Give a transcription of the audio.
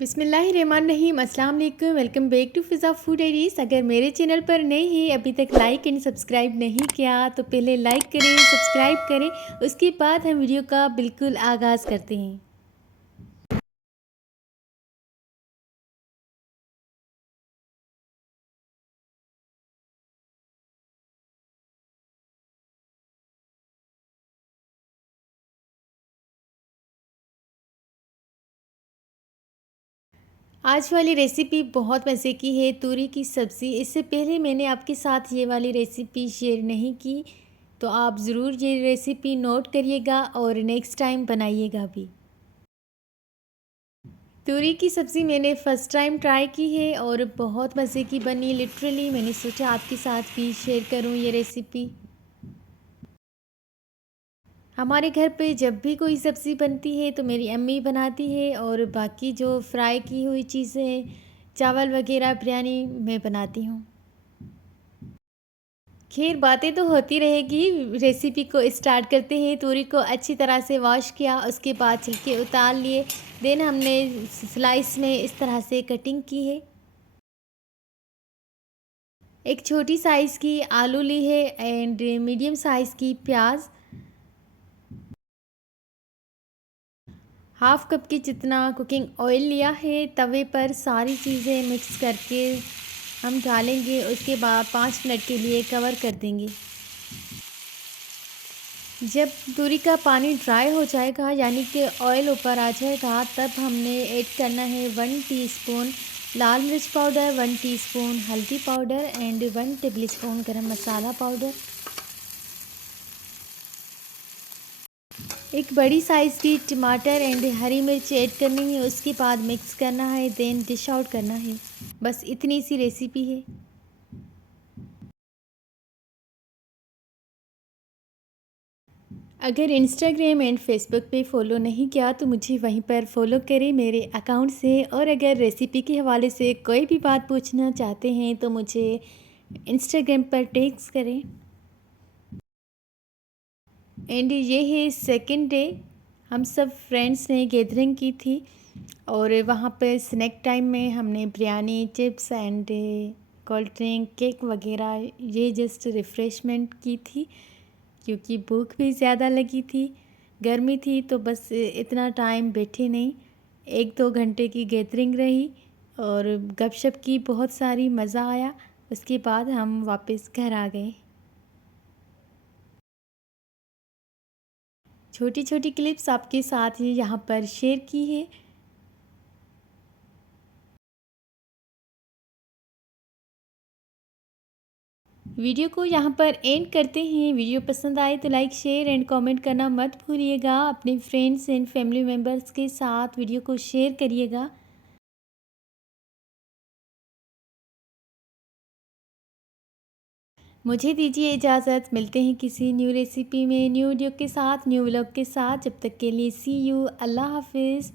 बिस्मिल्लाहिर्रहमानिर्रहीम अस्सलाम वालेकुम। Welcome back to Fiza food diaries. अगर मेरे चैनल पर नए हैं, अभी तक लाइक एंड सब्सक्राइब नहीं किया तो पहले लाइक करें, सब्सक्राइब करें। उसके बाद हम वीडियो का बिल्कुल आगाज़ करते हैं। आज वाली रेसिपी बहुत मज़े की है, तूरी की सब्ज़ी। इससे पहले मैंने आपके साथ ये वाली रेसिपी शेयर नहीं की, तो आप ज़रूर ये रेसिपी नोट करिएगा और नेक्स्ट टाइम बनाइएगा भी। तूरी की सब्ज़ी मैंने फ़र्स्ट टाइम ट्राई की है और बहुत मज़े की बनी। लिटरली मैंने सोचा आपके साथ भी शेयर करूं ये रेसिपी। हमारे घर पे जब भी कोई सब्ज़ी बनती है तो मेरी अम्मी बनाती है और बाकी जो फ्राई की हुई चीज़ें, चावल वगैरह, बिरयानी मैं बनाती हूँ। खैर बातें तो होती रहेगी, रेसिपी को स्टार्ट करते हैं। तूरी को अच्छी तरह से वॉश किया, उसके बाद छिलके उतार लिए। देन हमने स्लाइस में इस तरह से कटिंग की है। एक छोटी साइज़ की आलू ली है एंड मीडियम साइज़ की प्याज, हाफ कप की जितना कुकिंग ऑयल लिया है। तवे पर सारी चीज़ें मिक्स करके हम डालेंगे, उसके बाद 5 मिनट के लिए कवर कर देंगे। जब तूरी का पानी ड्राई हो जाएगा यानी कि ऑयल ऊपर आ जाएगा, तब हमने ऐड करना है 1 टीस्पून लाल मिर्च पाउडर, 1 टीस्पून हल्दी पाउडर एंड 1 टेबलस्पून गरम मसाला पाउडर। एक बड़ी साइज़ की टमाटर एंड हरी मिर्च ऐड करनी है, उसके बाद मिक्स करना है, देन डिश आउट करना है। बस इतनी सी रेसिपी है। अगर इंस्टाग्राम एंड फेसबुक पे फॉलो नहीं किया तो मुझे वहीं पर फॉलो करें मेरे अकाउंट से। और अगर रेसिपी के हवाले से कोई भी बात पूछना चाहते हैं तो मुझे इंस्टाग्राम पर टैग्स करें। एंड ये है सेकंड डे, हम सब फ्रेंड्स ने गैदरिंग की थी और वहाँ पे स्नैक टाइम में हमने biryani, chips and cold drink, cake वगैरह ये जस्ट रिफ़्रेशमेंट की थी, क्योंकि भूख भी ज़्यादा लगी थी, गर्मी थी, तो बस इतना टाइम बैठे नहीं। 1-2 घंटे की गैदरिंग रही और गपशप की, बहुत सारी मज़ा आया। उसके बाद हम वापस घर आ गए। छोटी छोटी क्लिप्स आपके साथ ही यहाँ पर शेयर की है। वीडियो को यहाँ पर एंड करते हैं। वीडियो पसंद आए तो लाइक, शेयर एंड कमेंट करना मत भूलिएगा। अपने फ्रेंड्स एंड फैमिली मेम्बर्स के साथ वीडियो को शेयर करिएगा। मुझे दीजिए इजाज़त। मिलते हैं किसी न्यू रेसिपी में, न्यू वीडियो के साथ, न्यू व्लॉग के साथ। जब तक के लिए सी यू, अल्लाह हाफिज़।